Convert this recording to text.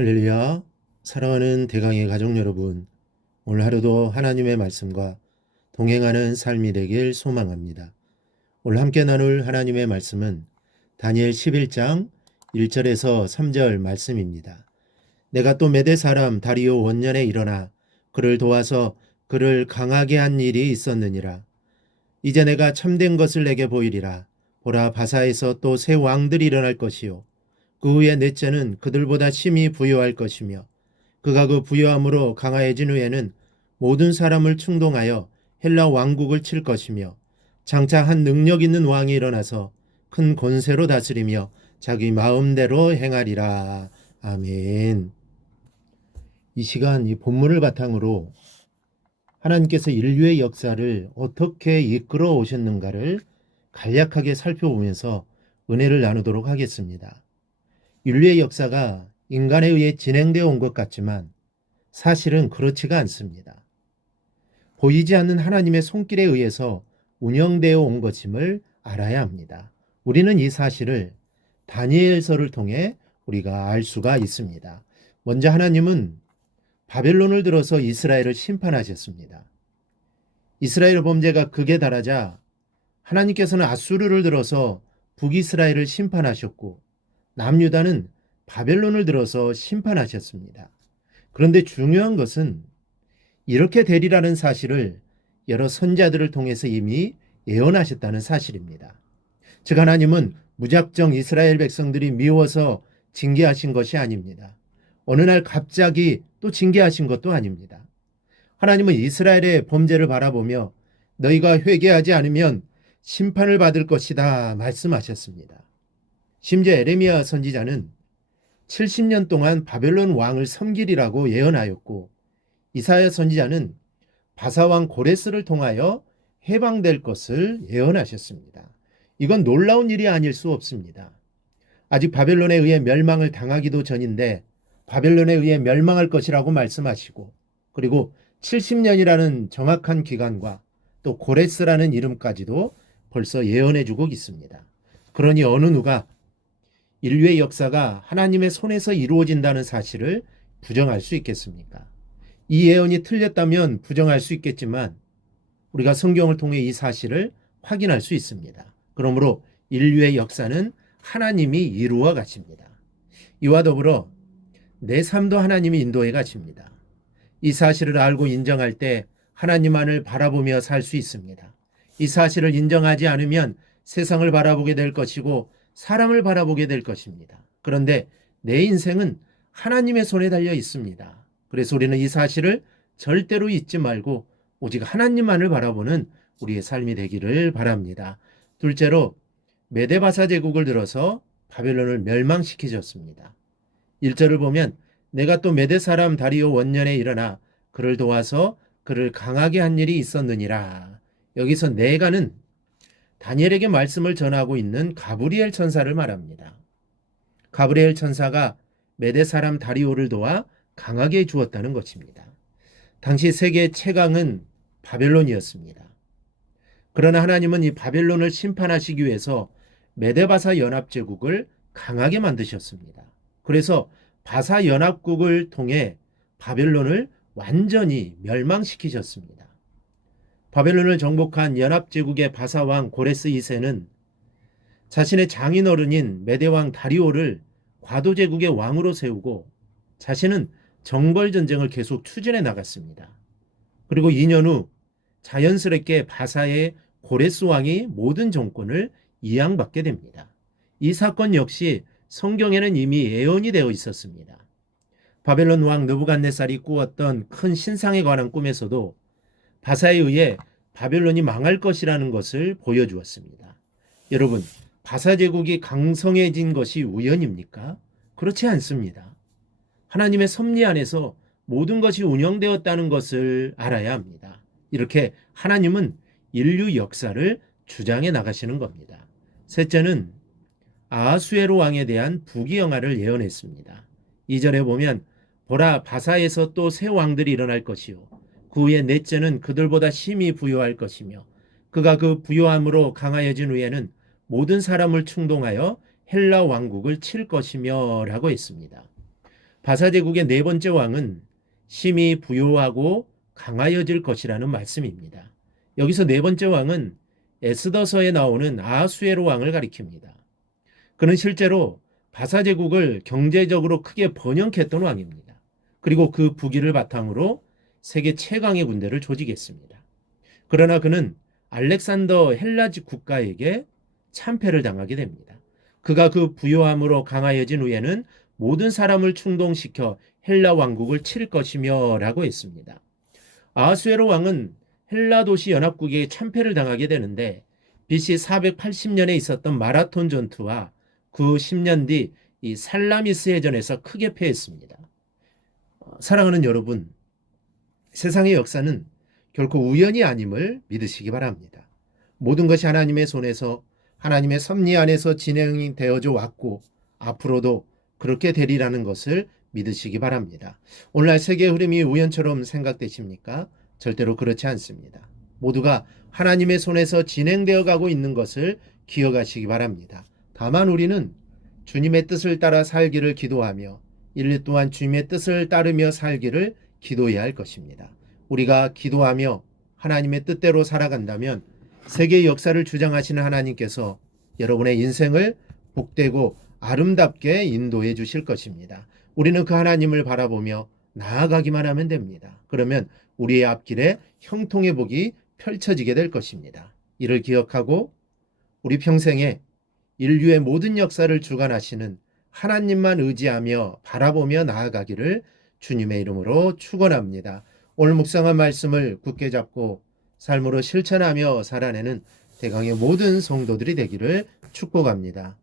할렐루야. 사랑하는 대강의 가족 여러분, 오늘 하루도 하나님의 말씀과 동행하는 삶이 되길 소망합니다. 오늘 함께 나눌 하나님의 말씀은 다니엘 11장 1절에서 3절 말씀입니다. 내가 또 메대 사람 다리오 원년에 일어나 그를 도와서 그를 강하게 한 일이 있었느니라. 이제 내가 참된 것을 내게 보이리라. 보라, 바사에서 또 새 왕들이 일어날 것이요 그 후에 넷째는 그들보다 심히 부요할 것이며 그가 그 부요함으로 강하여진 후에는 모든 사람을 충동하여 헬라 왕국을 칠 것이며 장차 한 능력 있는 왕이 일어나서 큰 권세로 다스리며 자기 마음대로 행하리라. 아멘. 이 시간 이 본문을 바탕으로 하나님께서 인류의 역사를 어떻게 이끌어 오셨는가를 간략하게 살펴보면서 은혜를 나누도록 하겠습니다. 인류의 역사가 인간에 의해 진행되어 온 것 같지만 사실은 그렇지가 않습니다. 보이지 않는 하나님의 손길에 의해서 운영되어 온 것임을 알아야 합니다. 우리는 이 사실을 다니엘서를 통해 우리가 알 수가 있습니다. 먼저 하나님은 바벨론을 들어서 이스라엘을 심판하셨습니다. 이스라엘 범죄가 극에 달하자 하나님께서는 아수르를 들어서 북이스라엘을 심판하셨고 남유다는 바벨론을 들어서 심판하셨습니다. 그런데 중요한 것은 이렇게 되리라는 사실을 여러 선자들을 통해서 이미 예언하셨다는 사실입니다. 즉 하나님은 무작정 이스라엘 백성들이 미워서 징계하신 것이 아닙니다. 어느 날 갑자기 또 징계하신 것도 아닙니다. 하나님은 이스라엘의 범죄를 바라보며 너희가 회개하지 않으면 심판을 받을 것이다 말씀하셨습니다. 심지어 에레미야 선지자는 70년 동안 바벨론 왕을 섬기리라고 예언하였고 이사야 선지자는 바사왕 고레스를 통하여 해방될 것을 예언하셨습니다. 이건 놀라운 일이 아닐 수 없습니다. 아직 바벨론에 의해 멸망을 당하기도 전인데 바벨론에 의해 멸망할 것이라고 말씀하시고 그리고 70년이라는 정확한 기간과 또 고레스라는 이름까지도 벌써 예언해주고 있습니다. 그러니 어느 누가 인류의 역사가 하나님의 손에서 이루어진다는 사실을 부정할 수 있겠습니까? 이 예언이 틀렸다면 부정할 수 있겠지만 우리가 성경을 통해 이 사실을 확인할 수 있습니다. 그러므로 인류의 역사는 하나님이 이루어 가십니다. 이와 더불어 내 삶도 하나님이 인도해 가십니다. 이 사실을 알고 인정할 때 하나님만을 바라보며 살 수 있습니다. 이 사실을 인정하지 않으면 세상을 바라보게 될 것이고 사람을 바라보게 될 것입니다. 그런데 내 인생은 하나님의 손에 달려 있습니다. 그래서 우리는 이 사실을 절대로 잊지 말고 오직 하나님만을 바라보는 우리의 삶이 되기를 바랍니다. 둘째로 메데바사 제국을 들어서 바벨론을 멸망시키셨습니다. 1절을 보면 내가 또 메데 사람 다리오 원년에 일어나 그를 도와서 그를 강하게 한 일이 있었느니라. 여기서 내가는 다니엘에게 말씀을 전하고 있는 가브리엘 천사를 말합니다. 가브리엘 천사가 메대 사람 다리오를 도와 강하게 주었다는 것입니다. 당시 세계 최강은 바벨론이었습니다. 그러나 하나님은 이 바벨론을 심판하시기 위해서 메데바사 연합제국을 강하게 만드셨습니다. 그래서 바사 연합국을 통해 바벨론을 완전히 멸망시키셨습니다. 바벨론을 정복한 연합제국의 바사왕 고레스 2세는 자신의 장인어른인 메대왕 다리오를 과도제국의 왕으로 세우고 자신은 정벌전쟁을 계속 추진해 나갔습니다. 그리고 2년 후 자연스럽게 바사의 고레스 왕이 모든 정권을 이양받게 됩니다. 이 사건 역시 성경에는 이미 예언이 되어 있었습니다. 바벨론 왕 느부갓네살이 꾸었던 큰 신상에 관한 꿈에서도 바사에 의해 바벨론이 망할 것이라는 것을 보여주었습니다. 여러분, 바사 제국이 강성해진 것이 우연입니까? 그렇지 않습니다. 하나님의 섭리 안에서 모든 것이 운영되었다는 것을 알아야 합니다. 이렇게 하나님은 인류 역사를 주장해 나가시는 겁니다. 셋째는 아하수에로 왕에 대한 부귀영화를 예언했습니다. 2절에 보면 보라, 바사에서 또 새 왕들이 일어날 것이요 그 후에 넷째는 그들보다 심히 부요할 것이며 그가 그 부요함으로 강하여진 후에는 모든 사람을 충동하여 헬라 왕국을 칠 것이며 라고 했습니다. 바사제국의 네 번째 왕은 심히 부요하고 강하여질 것이라는 말씀입니다. 여기서 네 번째 왕은 에스더서에 나오는 아하수에로 왕을 가리킵니다. 그는 실제로 바사제국을 경제적으로 크게 번영했던 왕입니다. 그리고 그 부귀를 바탕으로 세계 최강의 군대를 조직했습니다. 그러나 그는 알렉산더 헬라지 국가에게 참패를 당하게 됩니다. 그가 그 부요함으로 강하여진 후에는 모든 사람을 충동시켜 헬라 왕국을 칠 것이며 라고 했습니다. 아하수에로 왕은 헬라 도시 연합국에 참패를 당하게 되는데 BC 480년에 있었던 마라톤 전투와 그 10년 뒤 이 살라미스 해전에서 크게 패했습니다. 사랑하는 여러분, 세상의 역사는 결코 우연이 아님을 믿으시기 바랍니다. 모든 것이 하나님의 손에서 하나님의 섭리 안에서 진행이 되어져 왔고 앞으로도 그렇게 되리라는 것을 믿으시기 바랍니다. 오늘날 세계의 흐름이 우연처럼 생각되십니까? 절대로 그렇지 않습니다. 모두가 하나님의 손에서 진행되어 가고 있는 것을 기억하시기 바랍니다. 다만 우리는 주님의 뜻을 따라 살기를 기도하며 인류 또한 주님의 뜻을 따르며 살기를 기도해야 할 것입니다. 우리가 기도하며 하나님의 뜻대로 살아간다면 세계의 역사를 주장하시는 하나님께서 여러분의 인생을 복되고 아름답게 인도해 주실 것입니다. 우리는 그 하나님을 바라보며 나아가기만 하면 됩니다. 그러면 우리의 앞길에 형통의 복이 펼쳐지게 될 것입니다. 이를 기억하고 우리 평생에 인류의 모든 역사를 주관하시는 하나님만 의지하며 바라보며 나아가기를 주님의 이름으로 축원합니다. 오늘 묵상한 말씀을 굳게 잡고 삶으로 실천하며 살아내는 대강의 모든 성도들이 되기를 축복합니다.